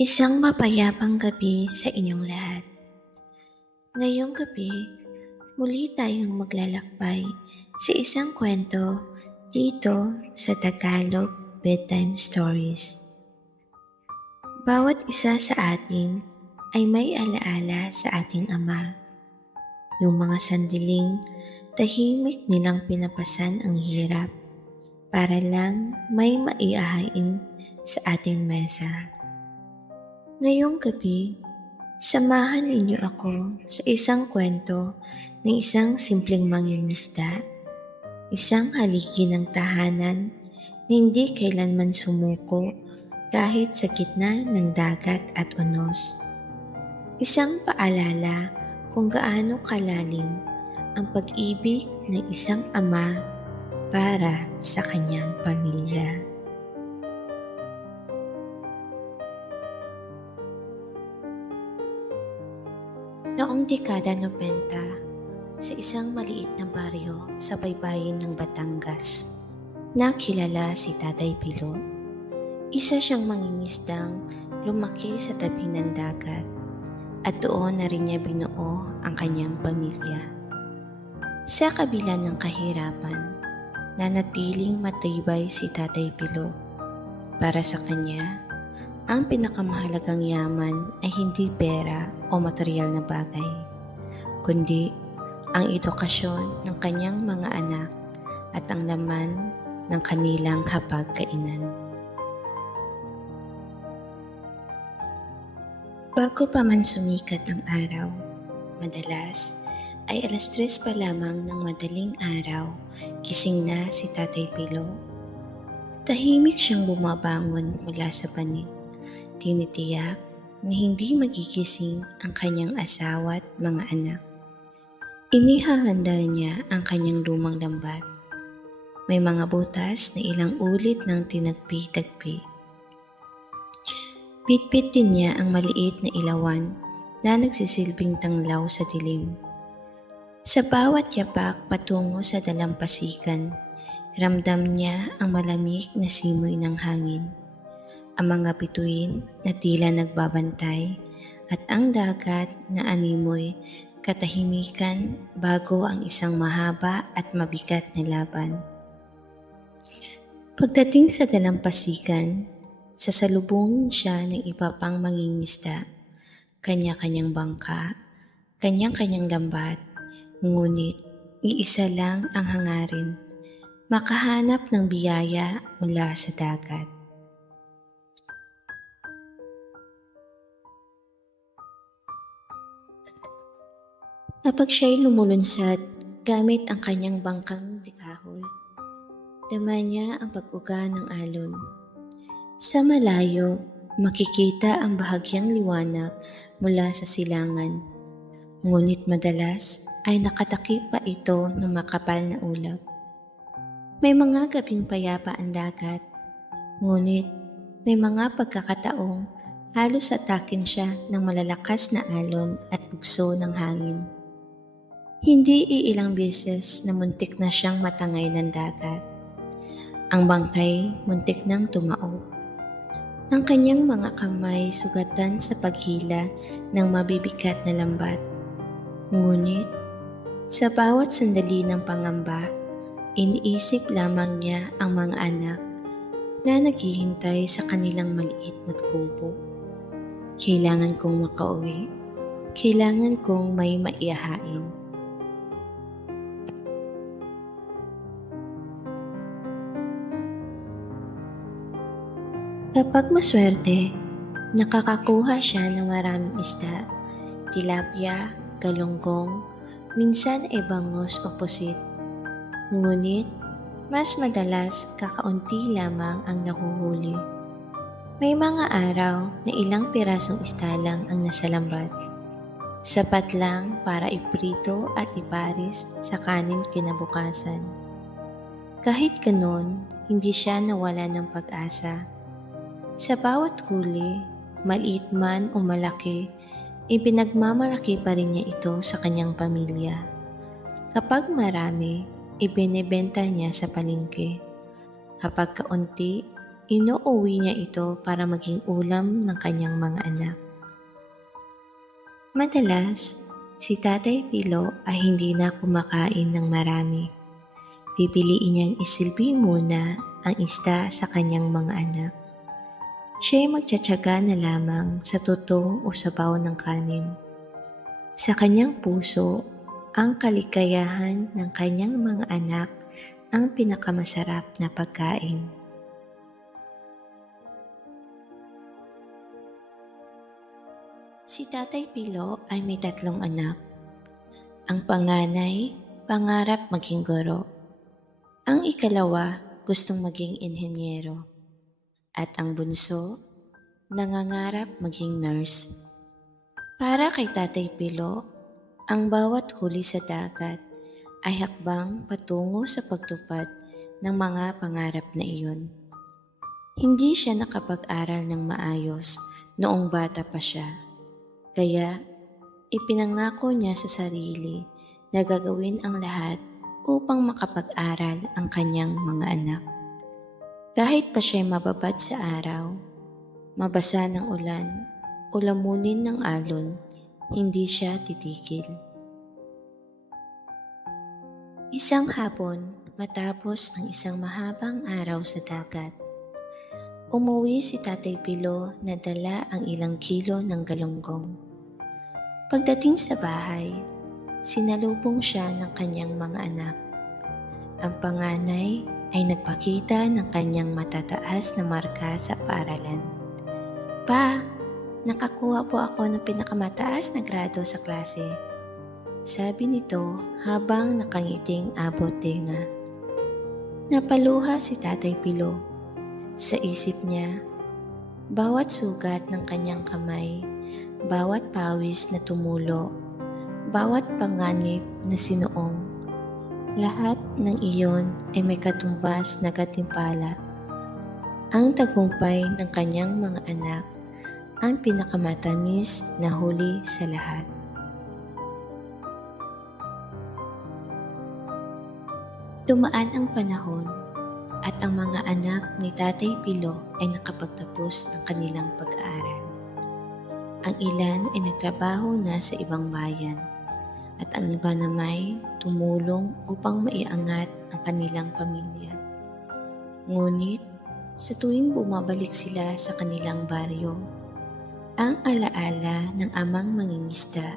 Isang mapayapang gabi sa inyong lahat. Ngayong gabi, muli tayong maglalakbay sa isang kwento dito sa Tagalog Bedtime Stories. Bawat isa sa atin ay may alaala sa ating ama. Yung mga sandiling tahimik nilang pinapasan ang hirap para lang may maiahain sa ating mesa. Ngayong gabi, samahan ninyo ako sa isang kwento ng isang simpleng mangingisda, isang haligi ng tahanan na hindi kailanman sumuko kahit sa gitna ng dagat at unos. Isang paalala kung gaano kalalim ang pag-ibig ng isang ama para sa kanyang pamilya. Noong dekada 90, sa isang maliit na baryo sa baybayin ng Batangas, nakilala si Tatay Pilo. Isa siyang mangingisdang lumaki sa tabi ng dagat at doon na rin niya binuo ang kanyang pamilya. Sa kabila ng kahirapan, nanatiling matibay si Tatay Pilo. Para sa kanya, ang pinakamahalagang yaman ay hindi pera o material na bagay, kundi ang edukasyon ng kanyang mga anak at ang laman ng kanilang hapagkainan. Bago pa man sumikat ang araw, madalas ay alas tres pa lamang ng madaling araw, gising na si Tatay Pilo. Tahimik siyang bumabangon mula sa panig tinitiyak na hindi magigising ang kanyang asawa at mga anak. Inihahanda niya ang kanyang lumang lambat. May mga butas na ilang ulit ng tinagpi-tagpi. Bitbit din niya ang maliit na ilawan na nagsisilbing tanglaw sa dilim. Sa bawat yapak patungo sa dalampasikan, ramdam niya ang malamig na simoy ng hangin ang mga bituin na tila nagbabantay at ang dagat na animoy katahimikan bago ang isang mahaba at mabigat na laban. Pagdating sa dalampasikan, sasalubungin siya ng iba pang mangingisda, kanya-kanyang bangka, kanyang-kanyang lambat, ngunit iisa lang ang hangarin, makahanap ng biyaya mula sa dagat. Kapag siya'y lumulunsad gamit ang kanyang bangkang dikahoy, dama niya ang pag-uga ng alon. Sa malayo, makikita ang bahagyang liwanag mula sa silangan. Ngunit madalas ay nakatakip pa ito ng makapal na ulap. May mga gabing payapa ang dagat, ngunit may mga pagkakataong halos atakin siya ng malalakas na alon at bugso ng hangin. Hindi iilang beses na muntik na siyang matangay ng dagat. Ang bangkay muntik nang tumao. Ang kanyang mga kamay sugatan sa paghila ng mabibigat na lambat. Ngunit, sa bawat sandali ng pangamba, iniisip lamang niya ang mga anak na naghihintay sa kanilang maliit na kubo. Kailangan kong makauwi. Kailangan kong may maihahain. Kapag maswerte, nakakakuha siya ng maraming isda, tilapia, galunggong, minsan ay bangos o pusit. Ngunit, mas madalas kakaunti lamang ang nahuhuli. May mga araw na ilang pirasong isda lang ang nasa lambat. Sapat lang para iprito at iparis sa kanin kinabukasan. Kahit ganon, hindi siya nawala ng pag-asa sa bawat huli, maliit man o malaki, ipinagmamalaki pa rin niya ito sa kanyang pamilya. Kapag marami, ibinebenta niya sa palengke. Kapag kaunti, inuuwi niya ito para maging ulam ng kanyang mga anak. Madalas, si Tatay Pilo ay hindi na kumakain ng marami. Pipiliin niyang isilbi muna ang isda sa kanyang mga anak. Siya ay magtsatsaga na lamang sa tutong o sabaw ng kanin. Sa kanyang puso, ang kaligayahan ng kanyang mga anak ang pinakamasarap na pagkain. Si Tatay Pilo ay may tatlong anak. Ang panganay, pangarap maging guro. Ang ikalawa, gustong maging inhenyero. At ang bunso, nangangarap maging nurse. Para kay Tatay Pilo, ang bawat huli sa dagat ay hakbang patungo sa pagtupad ng mga pangarap na iyon. Hindi siya nakapag-aral ng maayos noong bata pa siya. Kaya ipinangako niya sa sarili na gagawin ang lahat upang makapag-aral ang kanyang mga anak. Kahit pa siya'y mababad sa araw, mabasa ng ulan, o lamunin ng alon, hindi siya titigil. Isang hapon, matapos ang isang mahabang araw sa dagat, umuwi si Tatay Pilo na dala ang ilang kilo ng galunggong. Pagdating sa bahay, sinalubong siya ng kanyang mga anak. Ang panganay ay nagpakita ng kanyang matataas na marka sa paaralan. Pa, nakakuha po ako ng pinakamataas na grado sa klase. Sabi nito habang nakangiting abot tenga. Napaluha si Tatay Pilo. Sa isip niya, bawat sugat ng kanyang kamay, bawat pawis na tumulo, bawat panganib na sinuong, lahat ng iyon ay may katumbas na katimpala. Ang tagumpay ng kanyang mga anak ang pinakamatamis na huli sa lahat. Dumaan ang panahon at ang mga anak ni Tatay Pilo ay nakapagtapos ng kanilang pag-aaral. Ang ilan ay nagtrabaho na sa ibang bayan at ang iba namay tumulong upang maiangat ang kanilang pamilya. Ngunit sa tuwing bumabalik sila sa kanilang baryo, ang alaala ng amang mangingisda,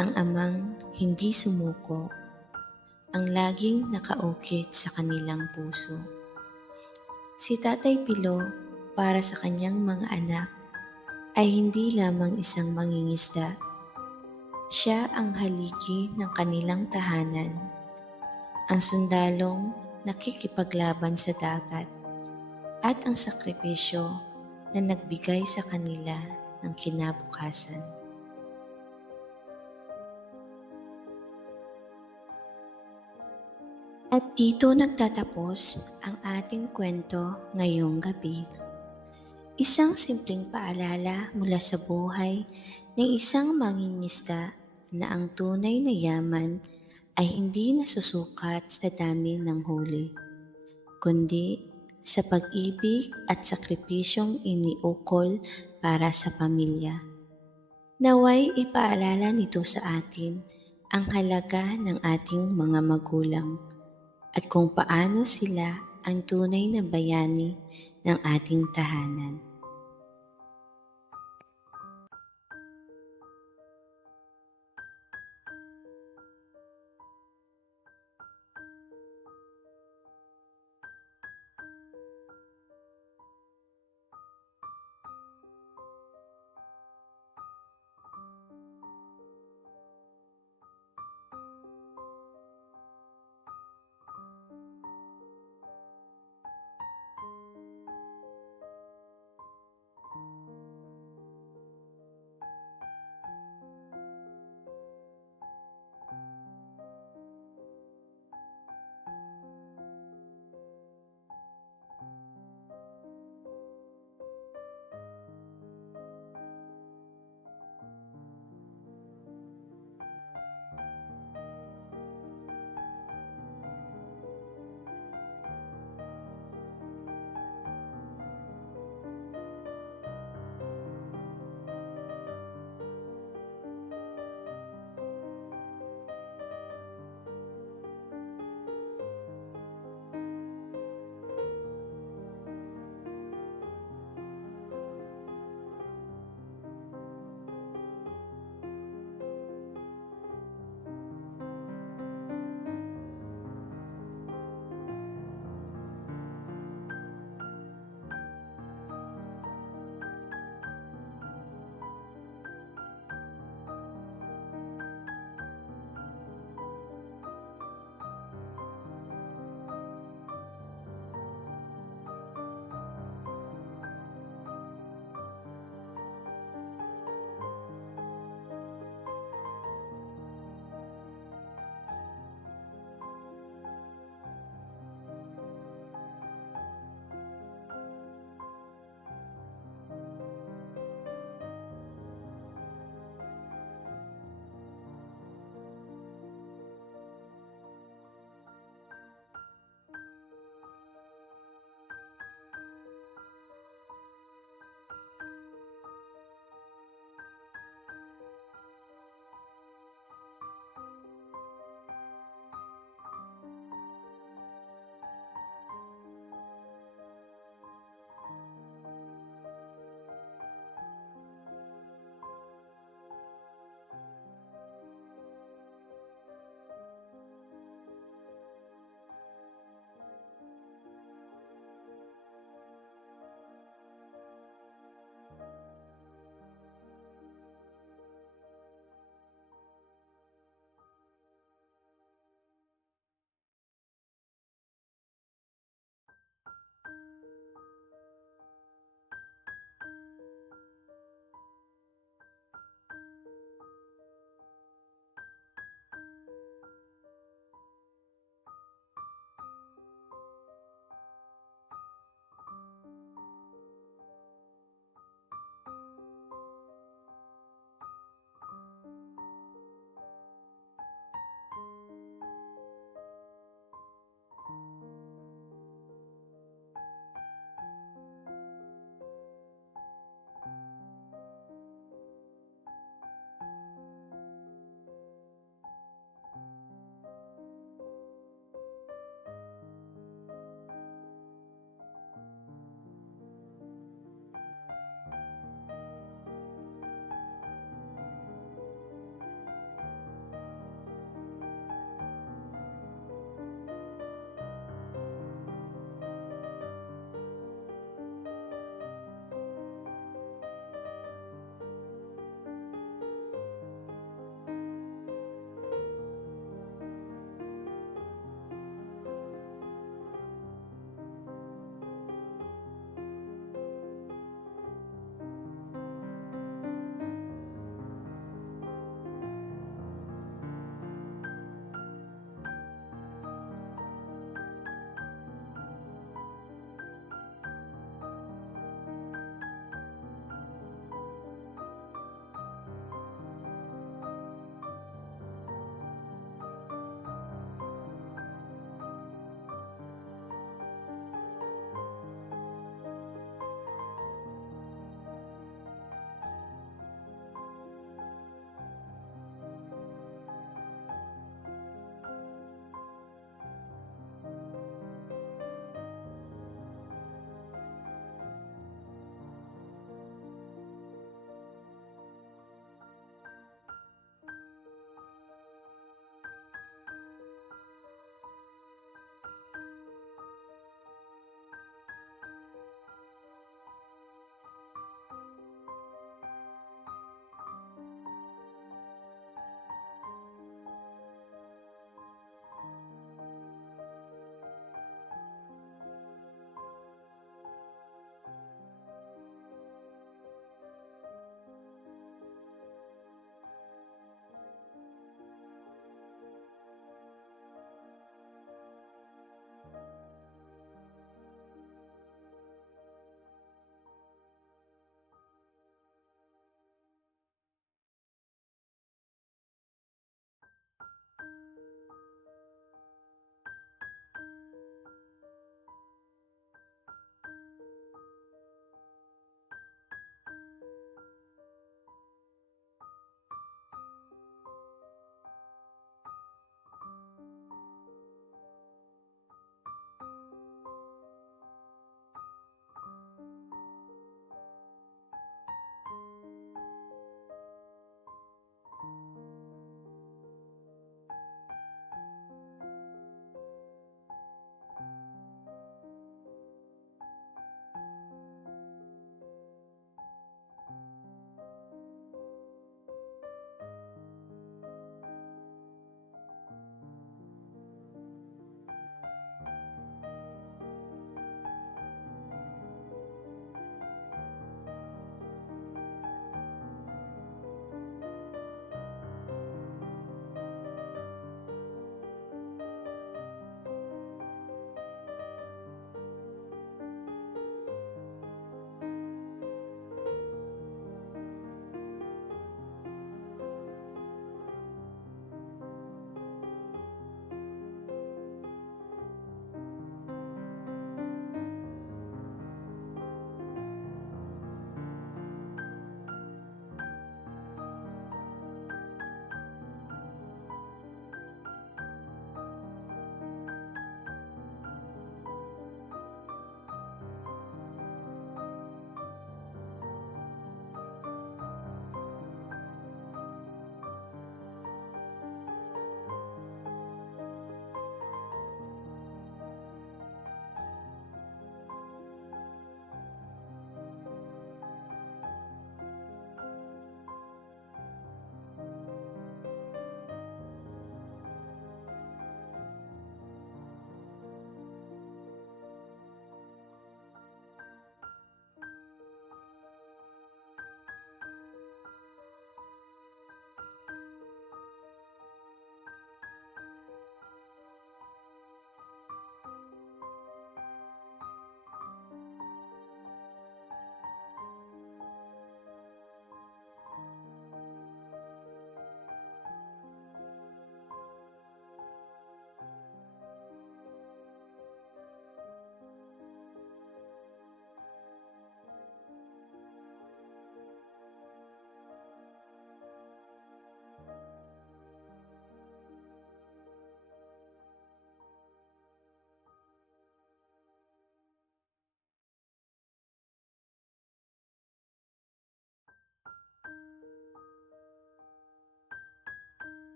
ang amang hindi sumuko, ang laging nakaukit sa kanilang puso. Si Tatay Pilo para sa kanyang mga anak ay hindi lamang isang mangingisda. Siya ang haligi ng kanilang tahanan, ang sundalong nakikipaglaban sa dagat, at ang sakripisyo na nagbigay sa kanila ng kinabukasan. At dito nagtatapos ang ating kwento ngayong gabi. Isang simpleng paalala mula sa buhay ng isang mangingisda na ang tunay na yaman ay hindi nasusukat sa dami ng huli, kundi sa pag-ibig at sakripisyong iniukol para sa pamilya. Naway ipaalala nito sa atin ang halaga ng ating mga magulang at kung paano sila ang tunay na bayani ng ating tahanan.